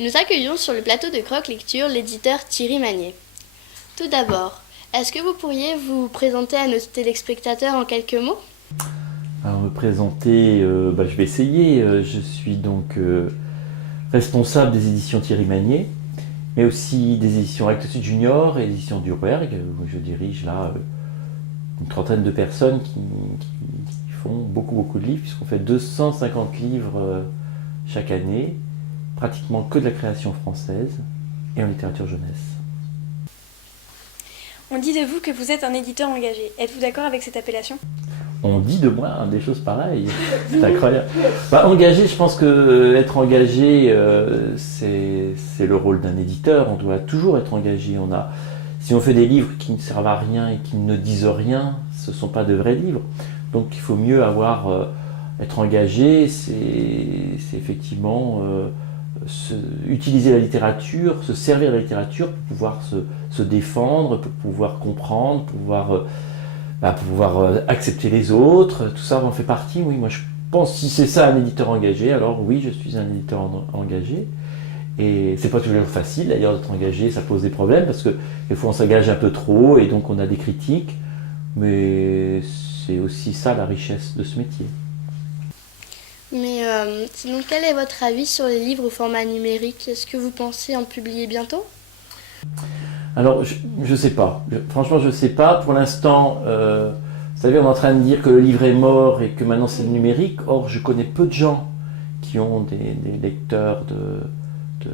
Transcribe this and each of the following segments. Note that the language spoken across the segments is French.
Nous accueillons sur le plateau de Croque Lecture l'éditeur Thierry Magnier. Tout d'abord, est-ce que vous pourriez vous présenter à nos téléspectateurs en quelques mots? Alors me présenter, je vais essayer. Je suis donc responsable des éditions Thierry Magnier, mais aussi des éditions Actes Sud Junior et des éditions d'Urberg, où je dirige là une trentaine de personnes qui font beaucoup de livres, puisqu'on fait 250 livres chaque année, pratiquement que de la création française et en littérature jeunesse. On dit de vous que vous êtes un éditeur engagé. Êtes-vous d'accord avec cette appellation? On dit de moi des choses pareilles, c'est incroyable. Engagé, je pense que être engagé, c'est le rôle d'un éditeur. On doit toujours être engagé. Si on fait des livres qui ne servent à rien et qui ne disent rien, ce ne sont pas de vrais livres. Donc il faut mieux être engagé, c'est effectivement utiliser la littérature, se servir de la littérature pour pouvoir se défendre, pour pouvoir comprendre, pour pouvoir accepter les autres, tout ça en fait partie. Oui, moi je pense que si c'est ça un éditeur engagé, alors oui, je suis un éditeur engagé. Et c'est pas toujours facile d'ailleurs d'être engagé, ça pose des problèmes parce que des fois on s'engage un peu trop et donc on a des critiques, mais c'est aussi ça la richesse de ce métier. Mais sinon, quel est votre avis sur les livres au format numérique? Est-ce que vous pensez en publier bientôt? Alors, je sais pas. Franchement, je sais pas. Pour l'instant, vous savez, on est en train de dire que le livre est mort et que maintenant c'est le numérique. Or, je connais peu de gens qui ont des lecteurs de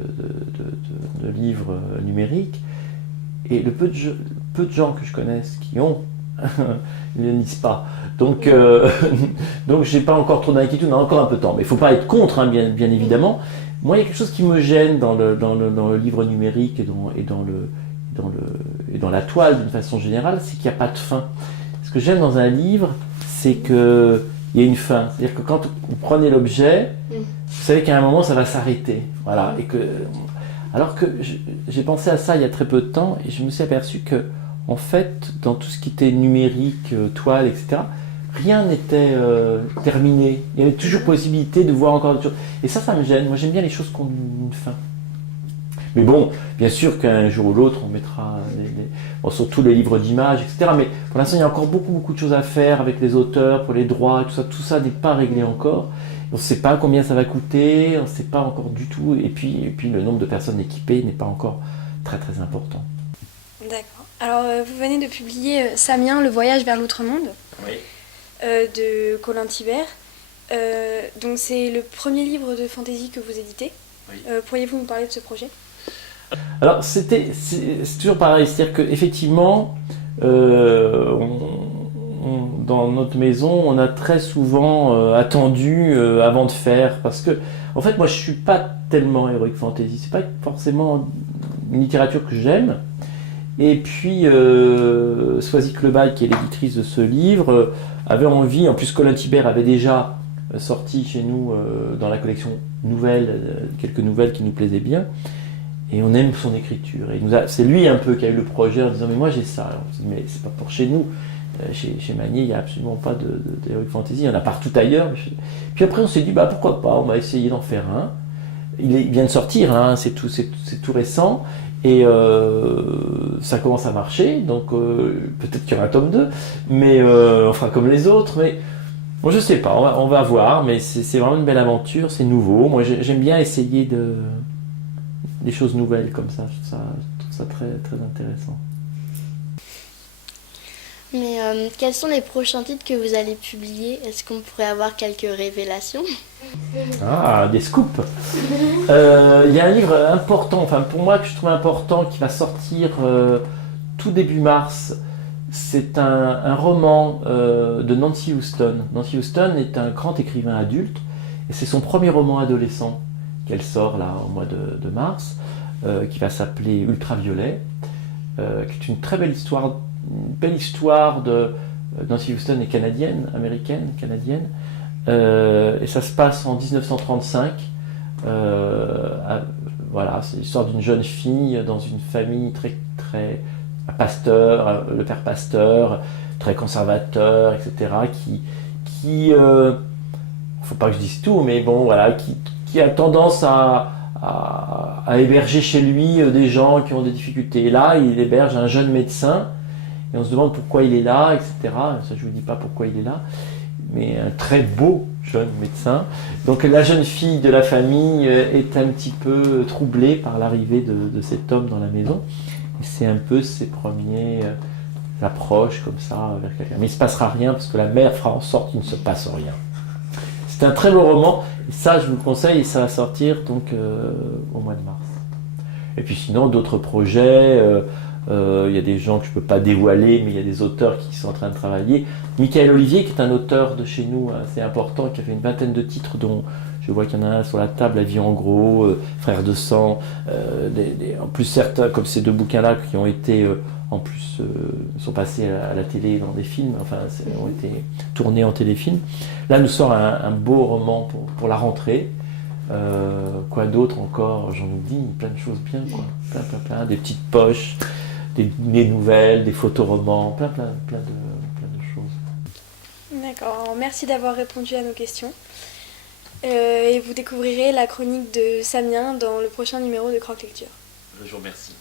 livres numériques. Et le peu de gens que je connaisse qui ont, ils ne lisent pas. Donc j'ai pas encore trop d'inquiétude, on a encore un peu de temps. Mais il ne faut pas être contre, hein, bien évidemment. Moi, il y a quelque chose qui me gêne dans le livre numérique et dans la toile d'une façon générale, c'est qu'il n'y a pas de fin. Ce que j'aime dans un livre, c'est qu'il y a une fin. C'est-à-dire que quand vous prenez l'objet, vous savez qu'à un moment, ça va s'arrêter. Voilà. Alors que j'ai pensé à ça il y a très peu de temps et je me suis aperçu que, en fait, dans tout ce qui était numérique, toile, etc., rien n'était terminé. Il y avait toujours possibilité de voir encore d'autres choses. Et ça me gêne. Moi, j'aime bien les choses qui ont une fin. Mais bon, bien sûr qu'un jour ou l'autre, on mettra surtout les livres d'images, etc. Mais pour l'instant, il y a encore beaucoup de choses à faire avec les auteurs, pour les droits, et tout ça. Tout ça n'est pas réglé encore. On ne sait pas combien ça va coûter, on ne sait pas encore du tout. Et puis le nombre de personnes équipées n'est pas encore très important. D'accord. Alors, vous venez de publier Samien, le voyage vers l'outre-monde, Oui. De Colin Thibert. Donc c'est le premier livre de fantasy que vous éditez. Oui. Pourriez-vous nous parler de ce projet? Alors c'est toujours pareil, c'est-à-dire qu'effectivement, dans notre maison, on a très souvent attendu avant de faire, parce que en fait moi je suis pas tellement heroic fantasy, c'est pas forcément une littérature que j'aime. Et puis Soisy Klebaille, qui est l'éditrice de ce livre, avait envie, en plus Colin Thibert avait déjà sorti chez nous dans la collection nouvelles, quelques nouvelles qui nous plaisaient bien. Et on aime son écriture. Et c'est lui un peu qui a eu le projet en disant mais moi j'ai ça. Alors, on se dit mais c'est pas pour chez nous. Chez Magnier, il n'y a absolument pas d'heroic fantasy. Il y en a partout ailleurs. Puis après on s'est dit pourquoi pas, on va essayer d'en faire un. Il vient de sortir, hein, c'est tout récent. Et ça commence à marcher. Donc peut-être qu'il y aura un tome 2. Mais on fera comme les autres. Mais bon, je sais pas, on va voir. Mais c'est vraiment une belle aventure, c'est nouveau. Moi j'aime bien essayer des choses nouvelles comme ça, je trouve ça très intéressant. Mais quels sont les prochains titres que vous allez publier? Est-ce qu'on pourrait avoir quelques révélations? Ah, des scoops. Il y a un livre important, enfin pour moi que je trouve important, qui va sortir tout début mars. C'est un roman de Nancy Houston. Nancy Houston est un grand écrivain adulte et c'est son premier roman adolescent qu'elle sort là au mois de mars, qui va s'appeler Ultraviolet, qui est une très belle histoire de Nancy Houston est canadienne, et ça se passe en 1935. Voilà, c'est l'histoire d'une jeune fille dans une famille très un pasteur, le père pasteur, très conservateur, etc. Qui faut pas que je dise tout, mais bon, voilà, qui a tendance à à héberger chez lui des gens qui ont des difficultés. Et là, il héberge un jeune médecin et on se demande pourquoi il est là, etc. Ça, je ne vous dis pas pourquoi il est là, mais un très beau jeune médecin. Donc la jeune fille de la famille est un petit peu troublée par l'arrivée de cet homme dans la maison. Et c'est un peu ses premiers approches comme ça vers quelqu'un. Mais il ne se passera rien parce que la mère fera en sorte qu'il ne se passe rien. C'est un très beau roman, et ça je vous le conseille, et ça va sortir donc au mois de mars. Et puis sinon d'autres projets, il y a des gens que je ne peux pas dévoiler, mais il y a des auteurs qui sont en train de travailler. Michael Olivier, qui est un auteur de chez nous assez important, qui a fait une vingtaine de titres, dont je vois qu'il y en a un sur la table, La vie en gros, Frères de sang, en plus certains, comme ces deux bouquins-là, qui ont été en plus sont passés à la télé dans des films, enfin ont été tournés en téléfilm. Là nous sort un beau roman pour la rentrée. Quoi d'autre encore, j'en oublie, plein de choses bien, quoi. Plein, des petites poches, des nouvelles, des photoromans, plein de choses. D'accord, alors merci d'avoir répondu à nos questions. Et vous découvrirez la chronique de Samien dans le prochain numéro de Croque Lecture. Je vous remercie.